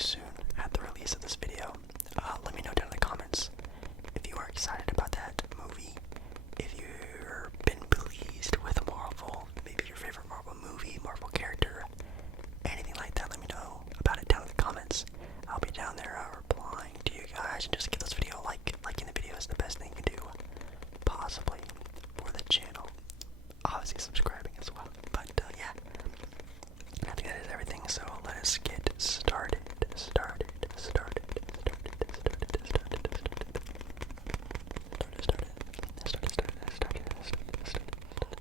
soon at the release of this video. Let me know down in the comments if you are excited about that movie, if you've been pleased with Marvel, maybe your favorite Marvel movie, Marvel character, anything like that. Let me know about it down in the comments. I'll be down there replying to you guys, and just give this video a like. Liking the video is the best thing you can do, possibly, for the channel. Obviously subscribing as well. But yeah, I think that is everything, so let us get started.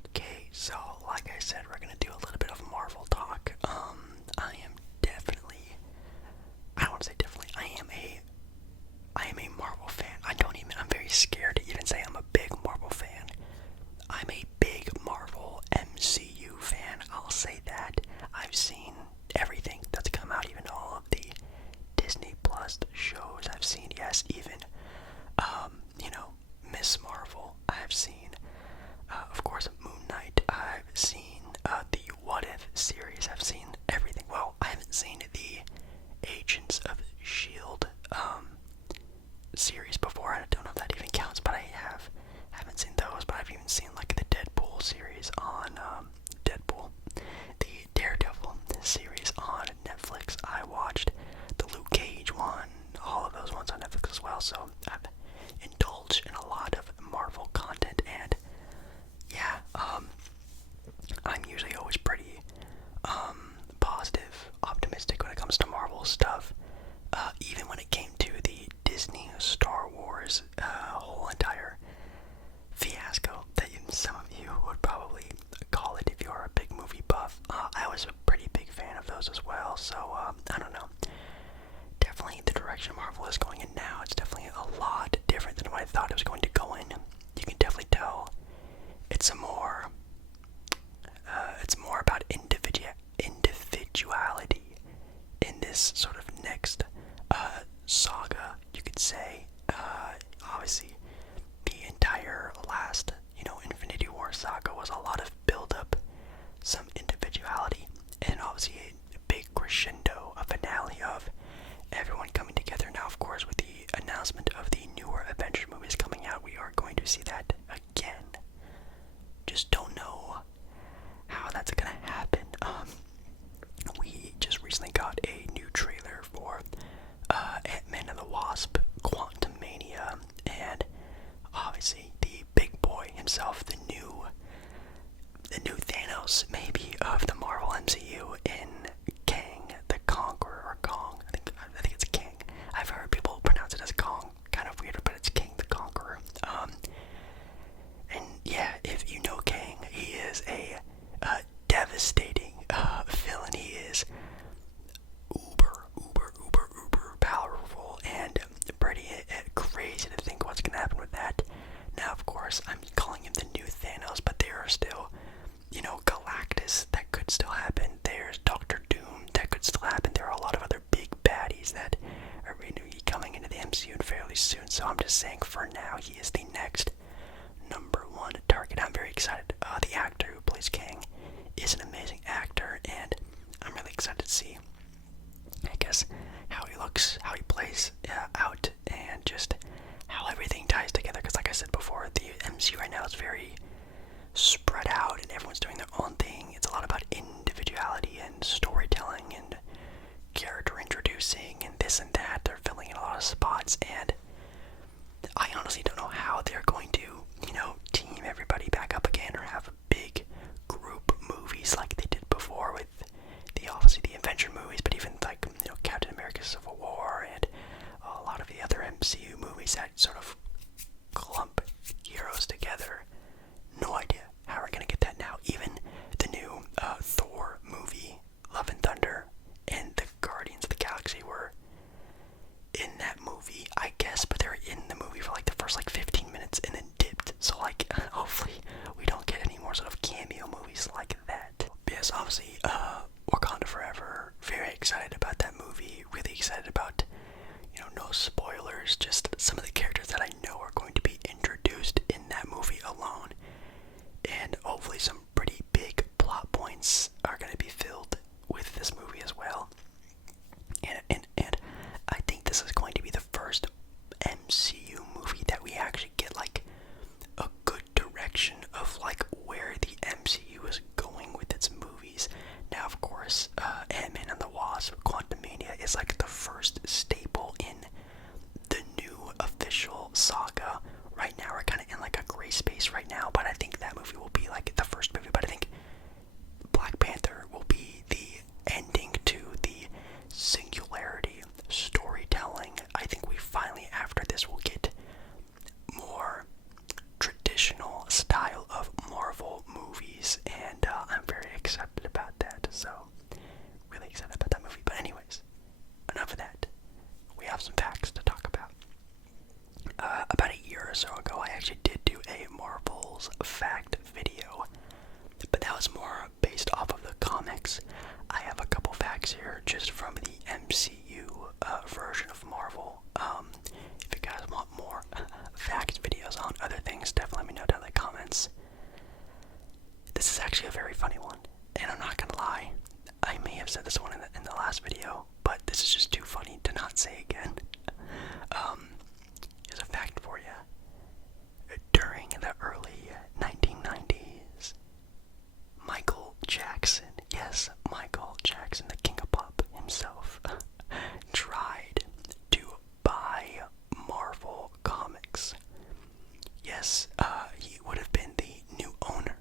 Okay, so like I said, we're gonna do a little bit of Marvel talk. I am definitely, I don't want to say definitely, I am a Marvel fan. I'm very scared to even say I'm a big Marvel fan. I'm a big Marvel MCU fan, I'll say that. I've seen everything that's come out, even all of the Disney Plus shows I've seen. Yes, even, Miss Marvel I've seen. Of course, Moon Knight. I've seen the What If series. I've seen everything. Well, I haven't seen the Agents of S.H.I.E.L.D. Series before. I don't know if that even counts, but I haven't seen those. But I've even seen like the Deadpool series on Deadpool, the Daredevil series on Netflix. I watched the Luke Cage one, all of those ones on Netflix as well. So I've indulged in a lot of Marvel content, and yeah, I'm usually always pretty positive, optimistic when it comes to Marvel stuff. Even when it came to the Disney Star Wars whole entire fiasco that some of you would probably call it if you're a big movie buff. I was a pretty big fan of those as well, so I don't know. Definitely the direction Marvel is going in now, it's definitely a lot different than what I thought it was going to go in. You can definitely tell it's more about individuality in this sort of next saga, you could say. Obviously, the entire last, Infinity War saga was a lot of build-up, some individuality, and obviously a big crescendo, a finale of everyone coming together. Now, of course, with the announcement of the newer Avengers movies coming out, we are going to see that again. Just don't know how that's gonna happen. We just recently got a new trailer for Ant-Man and the Wasp: Quantumania, and obviously the big boy himself, the new Thanos, maybe, of the Marvel MCU, in Kang the Conqueror, or Kong. I think it's Kang. I've heard people pronounce it as Kong, kind of weird, but it's Kang the Conqueror. And yeah, if you know Kang, he is a devastating villain. He is uber powerful, and pretty crazy to think what's gonna happen with that. Now, of course, I'm calling him the new Thanos, but there are still, Galactus that could still happen. There's Doctor Doom that could still happen. There are a lot of other big baddies that are going to be coming into the MCU fairly soon. So I'm just saying, for now, he is the next number one target. I'm very excited. The actor who plays Kang is an amazing actor, and I'm really excited to see, I guess, how he looks, how he plays out, and just how everything ties together. Because like I said before, the MCU right now is very spread out, and everyone's doing their own thing. It's a lot about individuality and storytelling and character introducing and this and that. They're filling in a lot of spots, and I honestly don't know how they're going to, team everybody back up again, or have big group movies like they did before with obviously the Avenger movies, but even like, Captain America Civil War and a lot of the other MCU movies that sort of clump heroes together. No idea how we're gonna get that now. Even the new Thor movie, Love and Thunder, Plus, Quantumania is like the first staple in the new official saga. Right now, we're kind of in like a gray space right now, but I think that movie will be like the first movie. But I think Black Panther will be the ending to the singularity storytelling. I think we finally, after this, will get more traditional style of Marvel movies, and I'm very excited about that. So, really excited about that movie. But anyways, enough of that. We have some facts to talk about. About a year or so ago, I actually did do a Marvel's fact video, but that was more based off of the comics. I have a couple facts here just from the MCU version of Marvel. If you guys want more fact videos on other things, definitely let me know down in the comments. This is actually a very funny one, and I'm not gonna lie, I may have said this one in the last video, but this is just too funny to not say again. Here's a fact for you. During the early 1990s, Michael Jackson, yes, Michael Jackson, the king of pop himself, tried to buy Marvel Comics. Yes, he would have been the new owner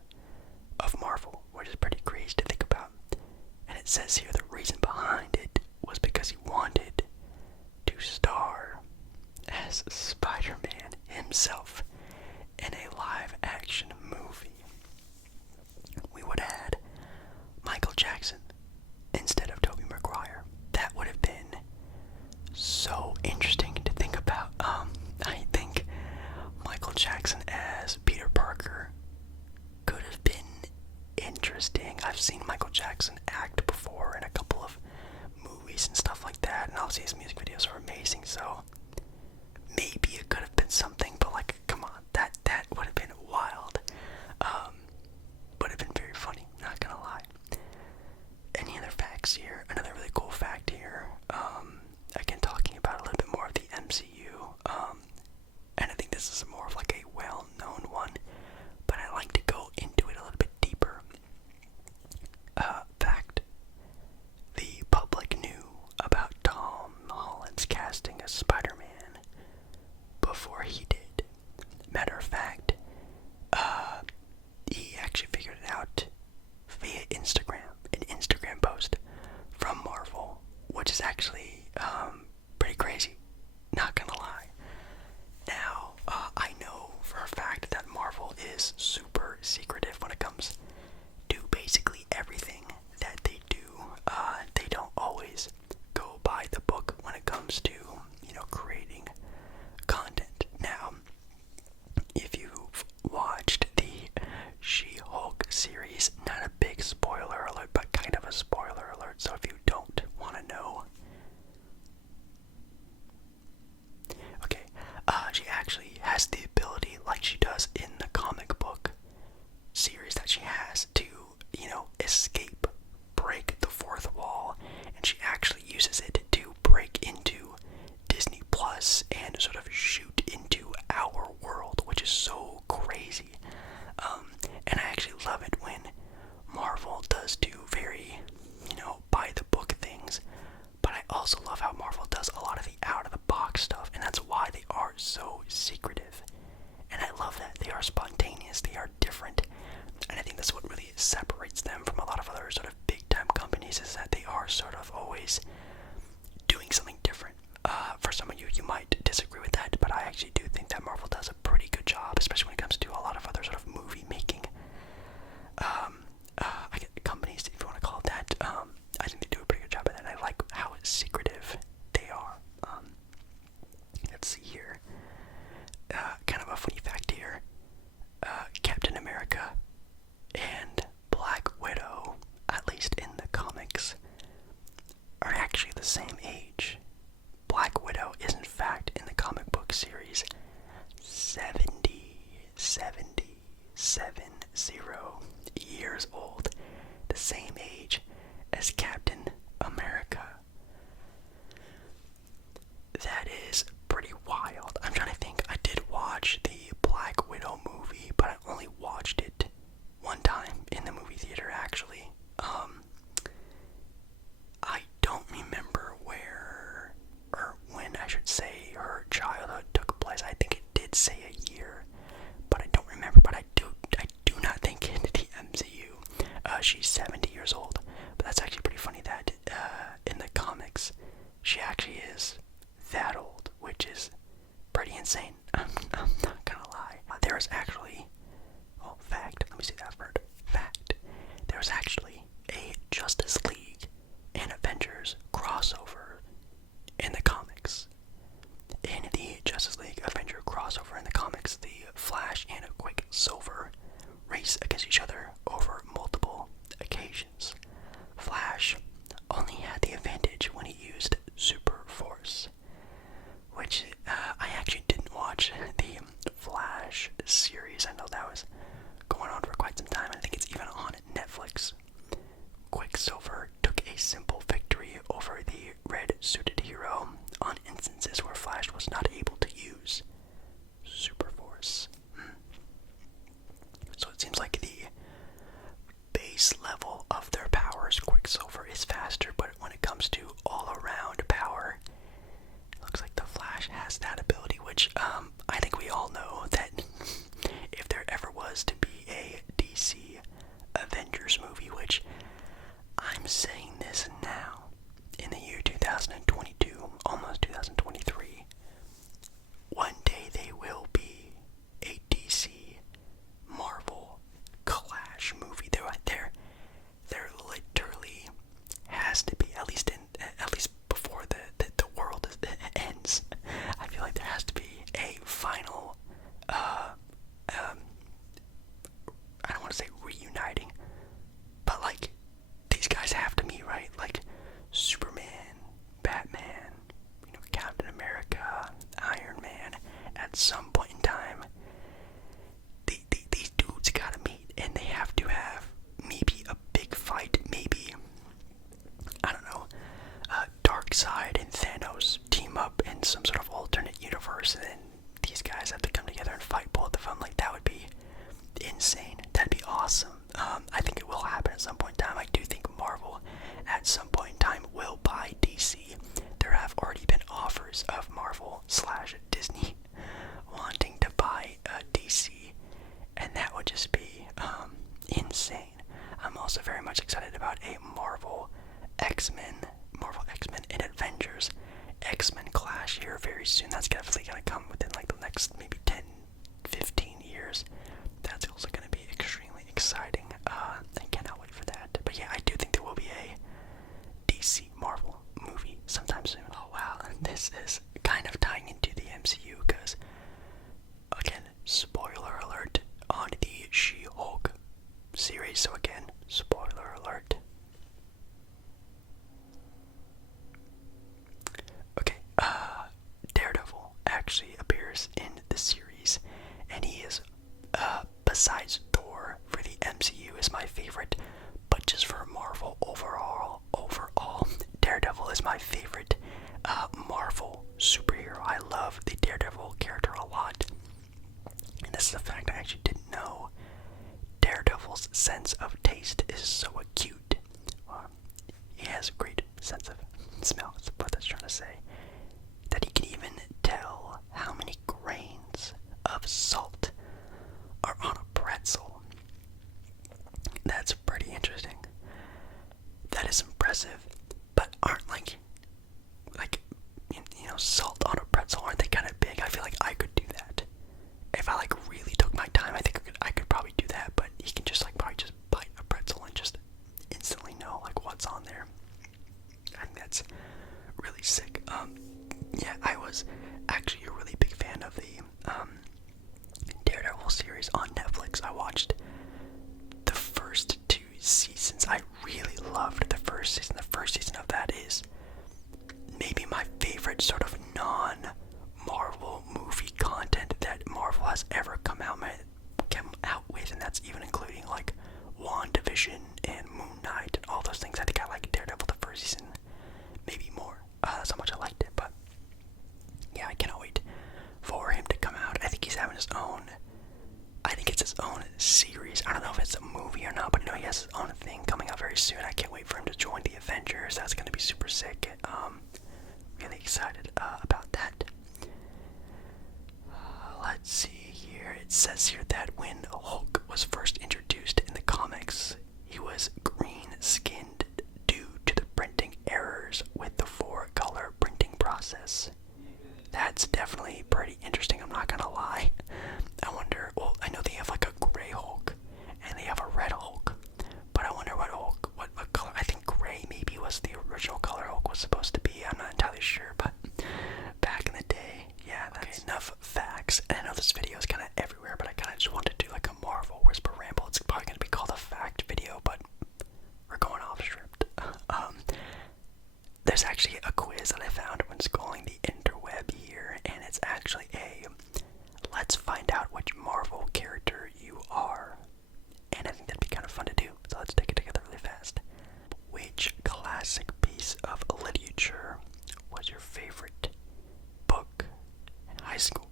of Marvel, which is pretty crazy to think about. And it says here the reason behind it was because he wanted to star as Spider-Man himself in a live-action movie. We would have had Michael Jackson instead of Tobey Maguire. That would have been so interesting to think about. I think Michael Jackson as Peter Parker could have been interesting. I've seen Michael Jackson act before in a couple of movies and stuff like that, and obviously his music videos are amazing, so maybe it could have been something, but like, come on, that would have been wild. Would have been very funny, not gonna lie. Any other facts here? Another really cool fact here, again, talking about a little bit more of the MCU, and I think this is more of like a well-known one, but I like to go into it a little bit deeper. Fact: the public knew about Tom Holland's casting as Spider-Man before he did. Matter of fact, he actually figured it out via Instagram, an Instagram post from Marvel, which is actually pretty crazy, not gonna lie. Now, I know for a fact that Marvel is super secretive when it comes to basically everything that they do. They don't always go by the book when it comes to, creating content. Now, if you've watched the She-Hulk series, not a big spoiler alert, but kind of a spoiler alert, so if you don't want to know, okay, she actually has the ability, like she does in the comic book series that she has, to, escape, break the fourth wall, and she actually uses it to break into Disney Plus and sort of shoot into our world, which is so crazy. And I actually love it when Marvel does do very, by the book things, but I also love how Marvel does a lot of the out of the box stuff, and that's why they are so secretive. And I love that. They are spontaneous, they are different, and I think that's what really separates them from a lot of other sort of big time companies, is that they are sort of always doing something different. For some of you, you might disagree with that, but I actually do think that Marvel does a pretty good job, especially when it comes to a lot of other sort of movie making companies, if you want to call it that. I think they do a pretty good job of that, and I like how secretive they are. Let's see here. Kind of a funny fact here. Captain America and Black Widow, at least in the comics, are actually the same age. Black Widow is in fact in the comic book series 70 years old, the same age as Captain America. That is pretty wild. I'm trying to think. I did watch the Black Widow movie, but I only watched it one time in the movie theater, actually. I don't crossover in the comics. In the Justice League Avenger crossover in the comics, the Flash and Quicksilver race against each other over multiple occasions. Flash only had the advantage when he used Super Force, which I actually didn't watch the Flash series. I know that was going on for quite some time. I think it's even on Netflix. Quicksilver took a simple victory over the red-suited hero on instances where Flash was not able to use Super Force. So it seems like the base level of their powers, Quicksilver is faster, but when it comes to all-around power, it looks like the Flash has that ability, which I think we all know that if there ever was to be a DC Avengers movie, which I'm saying this now, in the year 2022, almost 2023, one day they will be a DC Marvel clash movie. There literally has to be, at least before the world ends. I feel like there has to be a final, I don't want to say reuniting, but like, these guys have to meet, right? Like, Superman, Batman, Captain America, Iron Man, at some point in time, these dudes gotta meet, and they have to have maybe a big fight, maybe, I don't know, Darkseid and Thanos team up in some sort of alternate universe, and then these guys have to come together and fight both of them. Like, that would be insane. That'd be awesome. I think it will happen at some point in time. I do think Marvel, at some point in time, will buy DC. There have already been offers of Marvel/Disney wanting to buy DC, and that would just be insane. I'm also very much excited about a Marvel X-Men and Avengers X-Men clash here very soon. That's definitely going to come within like the next maybe 10, 15 years. That's also going to be extremely exciting. I cannot wait for that. But yeah, I do think there will be a DC Marvel movie sometime soon. Oh wow, and this is kind of tying into the MCU because, again, spoiler alert on the She-Hulk series. So again, spoiler alert. Okay, Daredevil actually appears in the series, and he is, besides Thor for the MCU, is my favorite, but just for Marvel overall, Daredevil is my favorite Marvel superhero. I love the Daredevil character a lot, and this is a fact I actually didn't know. Daredevil's sense of taste is so acute. He has a great sense of smell, that's what I was trying to say, that he can even tell how many grains of salt are on a pretzel. That's pretty interesting. That is impressive, but aren't like salt on a pretzel, aren't they kind of big? I feel like I could do that. If I like really took my time, I think I could probably do that, but he can just probably just bite a pretzel and just instantly know like what's on there. I think that's really sick. Yeah, I was actually a really big fan of the Daredevil series on Netflix. I watched the first 2 seasons. I really loved the first season. The first season of that is maybe my favorite sort of non-Marvel movie content that Marvel has ever come out with, and that's even including like WandaVision and Moon Knight and all those things. I think I liked Daredevil the first season maybe more. That's how much I liked it, but yeah, I cannot wait for him to come out. I think he's having his own, I think it's his own series. I don't know if it's a movie or not, but he has his own thing coming out very soon. I can't wait for him to join the Avengers. That's going to be super sick. Really excited about that. Let's see here. It says here that when Hulk was first introduced in the comics, he was green-skinned due to the printing errors with the 4-color printing process. That's definitely pretty interesting, I'm not gonna lie. I wonder, well, I know they have like a gray Hulk, and they have a red Hulk, but I wonder what color. I think gray maybe was the original color Hulk was was supposed to be. I'm not entirely sure, but back in the day, yeah, that's enough facts. And I know this video is kind of everywhere, but I kind of just wanted to do like a Marvel Whisper Ramble. It's probably going to be called a fact video, but we're going off script. There's actually a quiz that I found when scrolling the interweb here, and it's actually a let's find out which Marvel character you are. And I think that'd be kind of fun to do, so let's take it together really fast. Which classic piece of literature was your favorite book in high school?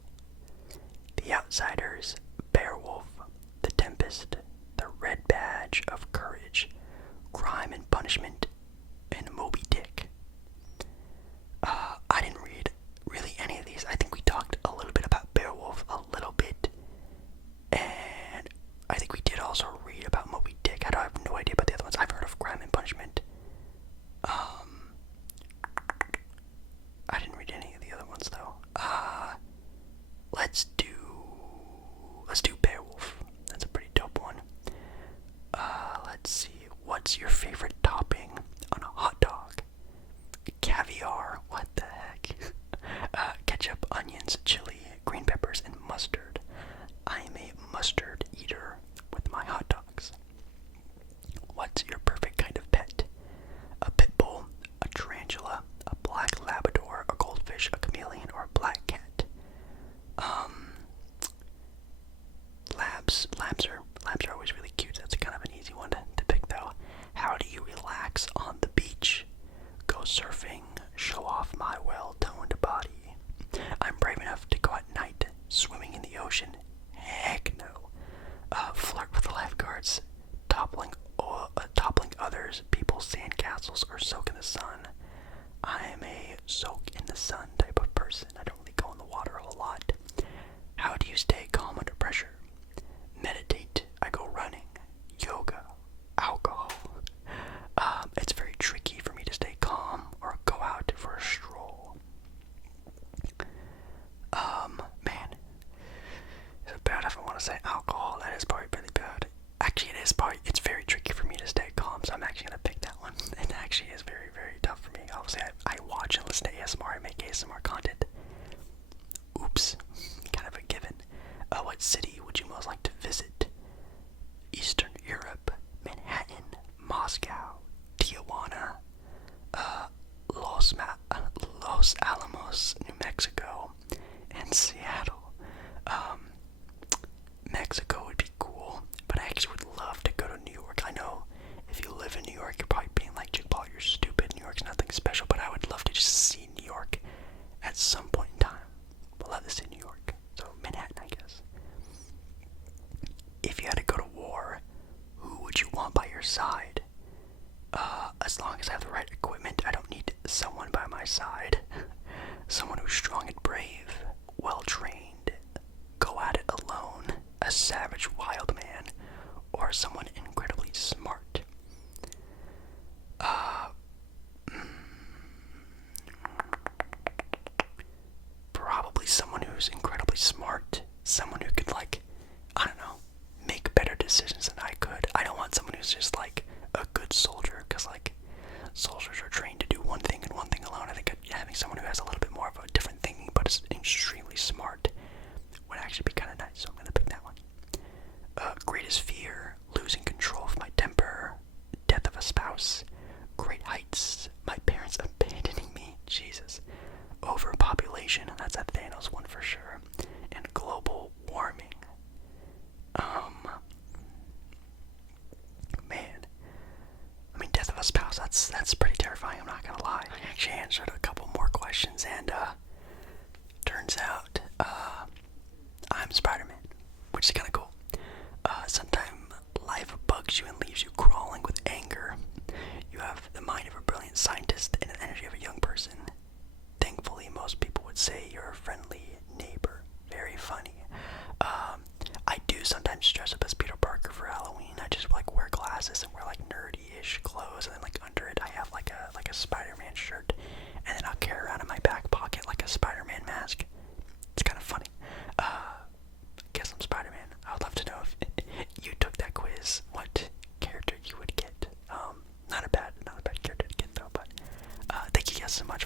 The Outsiders, Beowulf, The Tempest, The Red Badge of Courage, Crime and Punishment, and Moby Dick. I didn't read really any of these. I think we talked a little bit about Beowulf, a little bit, and I think we did also read about Moby Dick. I have no idea about the other ones. I've heard of Crime and Punishment. I didn't read any of the other ones though. Let's do Beowulf. That's a pretty dope one. Let's see. What's your favorite topping on a hot dog? Caviar. What the heck? Ketchup, onions, chili, green peppers, and mustard. I am a mustard eater with my hot dogs. What's your perfect kind of pet? A pit bull, a tarantula, a black Labrador, a goldfish, a chameleon, or a black cat? Labs are always really cute. That's kind of an easy one to pick though. How do you relax on the beach? Go surfing, show off my well-toned body. I'm brave enough to go at night, swimming in the ocean. Heck no. Flirt with the lifeguards, toppling others, people's sandcastles, or soak in the sun. I am a soak in the sun type of person. I don't really go in the water a whole lot. How do you stay calm under pressure? Meditate. I go running. Yoga. Alcohol. It's very tricky for me to stay calm or go out for a stroll. Man. Is it bad if I want to say alcohol? That is probably really bad. Actually, it's very tricky for me to stay calm, so I'm actually going to pick that one. It actually is very, very tough for me. Obviously, I watch and listen to ASMR. I make ASMR content. Oops. Kind of a given. What city would you most like to visit? Eastern Europe, Manhattan, Moscow, Tijuana, Los Alamos, New Mexico, and Seattle. Mexico would be cool, but I actually would love to go to New York. I know if you live in New York, you're probably being like, Jake Paul, you're stupid. New York's nothing special, but I would love to just see New York at some point in time. I'd love to see New York. So Manhattan, I guess. If you had to go to war, who would you want by your side? As long as I have the right equipment, I don't need someone by my side. Someone who's strong and brave, well-trained, go at it alone, a savage wild man, or someone incredibly smart. Probably someone who's incredibly smart, someone who could, like, I don't know, make better decisions than I could. I don't want someone who's just like a good soldier, because like soldiers are trained to do one thing and one thing alone. I think having someone who has a little bit more of a different thinking but is extremely smart would actually be kind of nice, so I'm going to pick that one. Greatest fear, losing control of my temper, death of a spouse, great heights, my parents abandoning me, Jesus, overpopulation, and that's a Thanos one for sure, and global warming. Man, I mean, death of a spouse, that's pretty terrifying, I'm not gonna lie. I actually answered a couple more questions, and turns out I'm Spider-Man, which is kind of cool. Sometimes life bugs you and leaves you crawling with anger. You have the mind of a brilliant scientist and the energy of a young person. Thankfully, most people would say you're a friendly neighbor. Very funny. I do sometimes dress up as Peter Parker for Halloween. I just like wear glasses and wear like nerdy-ish clothes, and then like under it I have like a Spider-Man shirt, and then I'll carry around in my back pocket like a Spider-Man mask. It's kind of funny. Guess I'm Spider-Man. I would love to know if you took that quiz, what character so much